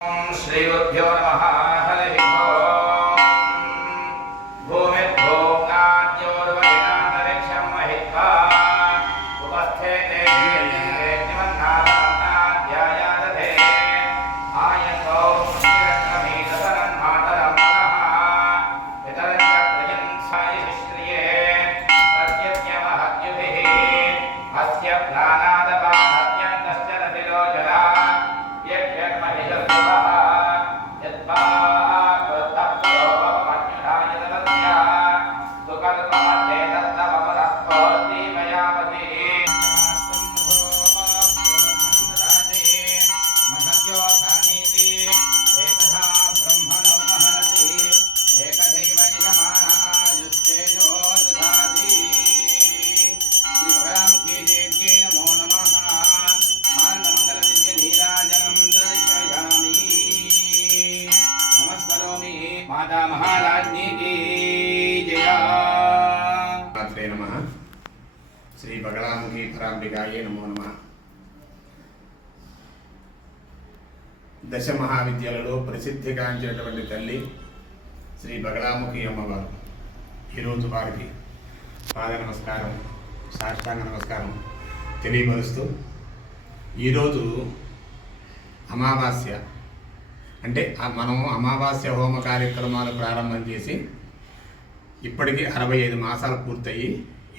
श्रीगुरुभ्यो नमः हरिः ओम् भूमिर्भोगाद्योर्वहिनान्तरिक्षं महित्वा उपस्थे देवीमन्नाध्यायादधे आयन्तौ चिरङ्गमीतसरन् मातरं मनः पितरं च प्रियं सायिश्रिये सत्यज्ञमहत्युभिः अस्य ज्ञानादपाहत्यन्तश्च శ్రీ బగలాముఖి పరాంబికాయే నమో నమ దశ మహావిద్యలలో ప్రసిద్ధిగాంచినటువంటి తల్లి శ్రీ బగలాముఖి అమ్మవారు. ఈరోజు వారికి పాద నమస్కారం సాష్టాంగ నమస్కారం తెలియపరుస్తూ ఈరోజు అమావాస్య అంటే మనం అమావాస్య హోమ కార్యక్రమాలు ప్రారంభం చేసి ఇప్పటికీ అరవై ఐదు మాసాలు పూర్తయి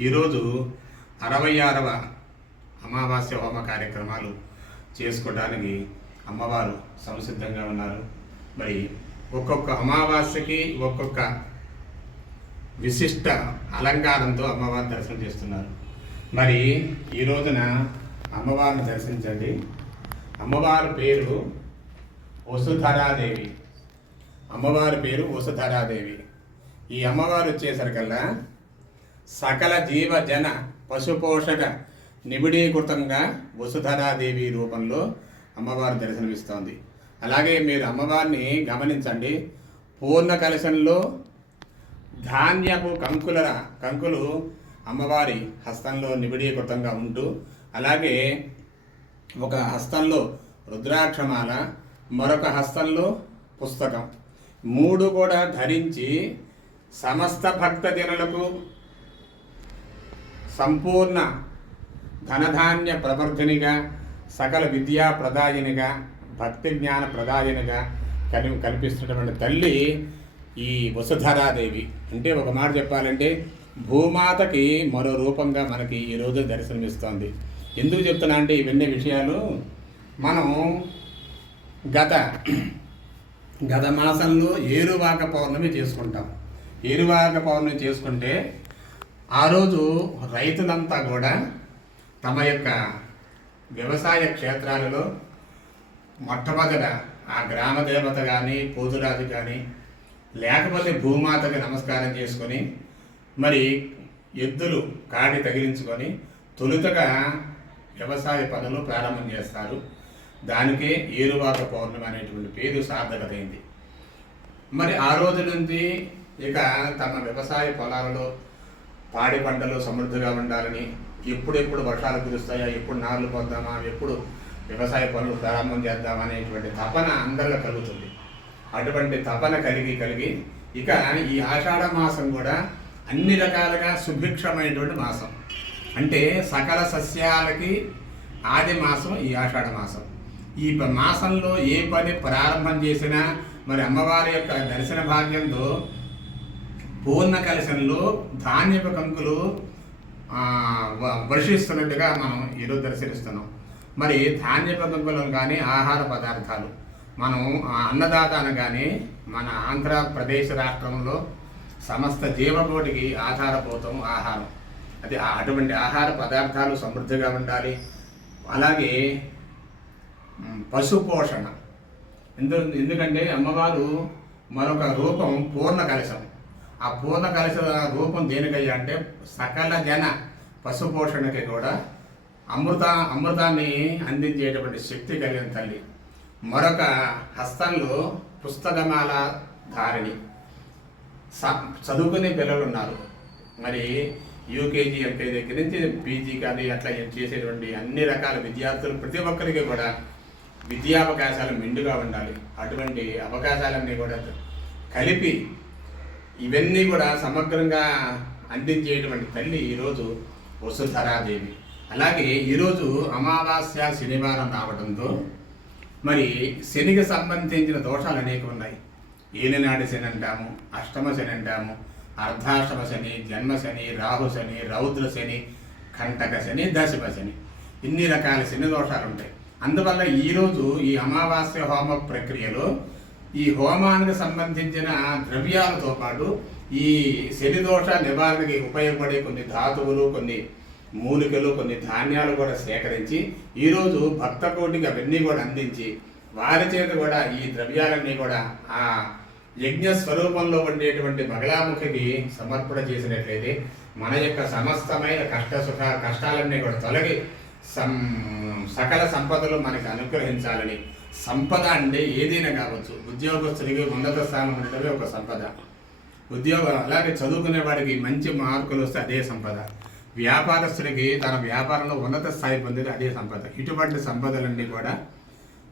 ఈరోజు అరవై ఆరవ అమావాస్య హోమ కార్యక్రమాలు చేసుకోవడానికి అమ్మవారు సంసిద్ధంగా ఉన్నారు. మరి ఒక్కొక్క అమావాస్యకి ఒక్కొక్క విశిష్ట అలంకారంతో అమ్మవారిని దర్శనం చేస్తున్నారు. మరి ఈ రోజున అమ్మవారిని దర్శించండి. అమ్మవారి పేరు వసుధరాదేవి. అమ్మవారి పేరు వసుధరాదేవి. ఈ అమ్మవారు వచ్చేసరికల్లా సకల జీవ జన పశుపోషక నిబిడీకృతంగా వసుధరాదేవి రూపంలో అమ్మవారు దర్శనమిస్తోంది. అలాగే మీరు అమ్మవారిని గమనించండి. పూర్ణ కలశంలో ధాన్యపు కంకుల కంకులు అమ్మవారి హస్తంలో నిబిడీకృతంగా ఉంటూ అలాగే ఒక హస్తంలో రుద్రాక్షమాల మరొక హస్తంలో పుస్తకం. మూడు కూడా ధరించి సమస్త భక్త సంపూర్ణ ధనధాన్య ప్రవర్ధనిగా సకల విద్యా ప్రదాయనిగా భక్తి జ్ఞాన ప్రదాయనిగా కని కనిపిస్తున్నటువంటి తల్లి ఈ వసుధరాదేవి. అంటే ఒక మాట చెప్పాలంటే భూమాతకి మరో రూపంగా మనకి ఈరోజు దర్శనమిస్తోంది. ఎందుకు చెప్తున్నా అంటే ఇవన్నీ విషయాలు మనం గత గత మాసంలో ఏరువాక పౌర్ణమి చేసుకుంటాం. ఏరువాక పౌర్ణమి చేసుకుంటే ఆ రోజు రైతులంతా కూడా తమ యొక్క వ్యవసాయ క్షేత్రాలలో మొట్టమొదట ఆ గ్రామ దేవత కానీ పోతురాజు కానీ లేకపోతే భూమాతకి నమస్కారం చేసుకొని మరి ఎద్దులు కాడి తగిలించుకొని తొలుతగా వ్యవసాయ పనులు ప్రారంభం చేస్తారు. దానికే ఏరువాక పౌర్ణమి అనేటువంటి పేరు సార్థకతైంది మరి ఆ రోజు నుండి ఇక తమ వ్యవసాయ పొలాలలో పాడి పంటలు సమృద్ధిగా ఉండాలని ఎప్పుడెప్పుడు వర్షాలు కురుస్తాయా ఎప్పుడు నార్లు పొందామా ఎప్పుడు వ్యవసాయ పనులు ప్రారంభం చేద్దామా అనేటువంటి తపన అందరిలో కలుగుతుంది. అటువంటి తపన కలిగి కలిగి ఇక ఈ ఆషాఢ మాసం కూడా అన్ని రకాలుగా సుభిక్షమైనటువంటి మాసం. అంటే సకల సస్యాలకి ఆది మాసం ఈ ఆషాఢ మాసం. ఈ మాసంలో ఏ పని ప్రారంభం చేసినా మరి అమ్మవారి యొక్క దర్శన భాగ్యంతో పూర్ణ కలశంలో ధాన్యపు కంకులు వ- వర్షిస్తున్నట్టుగా మనం ఈరోజు దర్శనిస్తున్నాం మరి ధాన్యపు కంకులు కానీ ఆహార పదార్థాలు మనం అన్నదాత అనగానే మన ఆంధ్రప్రదేశ్ రాష్ట్రంలో సమస్త జీవకోటికి ఆధారభూతం ఆహారం. అది అటువంటి ఆహార పదార్థాలు సమృద్ధిగా ఉండాలి. అలాగే పశుపోషణ. పశు పోషణ ఎందు ఎందుకంటే అమ్మవారు మరొక రూపం పూర్ణ కలశం. ఆ పూర్ణ కలశ రూపం దేనికయ్యా అంటే సకల జన పశుపోషణకి కూడా అమృత అమృతాన్ని అందించేటువంటి శక్తి కలిగిన తల్లి. మరొక హస్తంలో పుస్తకమాల ధారిణి. స- చదువుకునే పిల్లలు ఉన్నారు మరి యూకేజీ ఎల్కేజీ దగ్గర నుంచి పీజీ కానీ అట్లా చేసేటువంటి అన్ని రకాల విద్యార్థులు ప్రతి ఒక్కరికి కూడా విద్యా అవకాశాలు మెండుగా ఉండాలి. అటువంటి అవకాశాలన్నీ కూడా కలిపి ఇవన్నీ కూడా సమగ్రంగా అందించేటువంటి తల్లి ఈరోజు వసుధరాదేవి. అలాగే ఈరోజు అమావాస్య శనివారం రావడంతో మరి శనికి సంబంధించిన దోషాలు అనేక ఉన్నాయి. ఏలినాటి శని అంటాము అష్టమ శని అంటాము అర్ధాష్టమ శని జన్మ శని రాహు శని రౌద్ర శని కంటక శని దశమ శని. ఇన్ని రకాల శని దోషాలు ఉంటాయి. అందువల్ల ఈరోజు ఈ అమావాస్య హోమ ప్రక్రియలో ఈ హోమానికి సంబంధించిన ద్రవ్యాలతో పాటు ఈ శనిదోష నివారణకి ఉపయోగపడే కొన్ని ధాతువులు కొన్ని మూలికలు కొన్ని ధాన్యాలు కూడా సేకరించి ఈరోజు భక్త కోటికి అవన్నీ కూడా అందించి వారి చేత కూడా ఈ ద్రవ్యాలన్నీ కూడా ఆ యజ్ఞ స్వరూపంలో ఉండేటువంటి మగళాముఖికి సమర్పణ చేసినట్లయితే మన యొక్క సమస్తమైన కష్ట సుఖ కష్టాలన్నీ కూడా తొలగి సం సకల సంపదలు మనకు అనుగ్రహించాలని సంపద అంటే ఏదైనా కావచ్చు. ఉద్యోగస్తుడికి ఉన్నత స్థానం ఉండటమే ఒక సంపద. ఉద్యోగం అలాగే చదువుకునే వాడికి మంచి మార్కులు వస్తే అదే సంపద. వ్యాపారస్తుడికి తన వ్యాపారంలో ఉన్నత స్థాయి పొందేది అదే సంపద. ఇటువంటి సంపదలన్నీ కూడా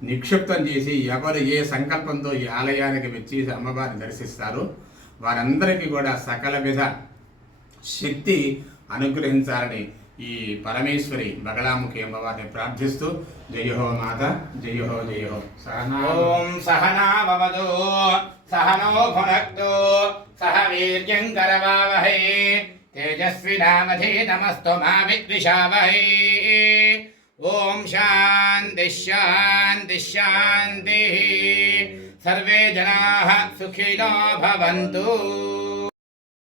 నిక్షిప్తం చేసి ఎవరు ఏ సంకల్పంతో ఈ ఆలయానికి వచ్చి అమ్మవారిని దర్శిస్తారో వారందరికీ కూడా సకల విధ శక్తి అనుగ్రహించాలని ఈ పరమేశ్వరి బగళాముఖి అమ్మవారిని ప్రార్థిస్తూ జయహో మాత జయహో జయహో సహనా ఓం సహనావవదు సహనో భునక్తు సహ వీర్యం కరవావహై తేజస్వినామధీతమస్తు మా విద్విషావహై ఓం శాంతి శాంతి శాంతి సర్వే జనాః సుఖినో భవంతు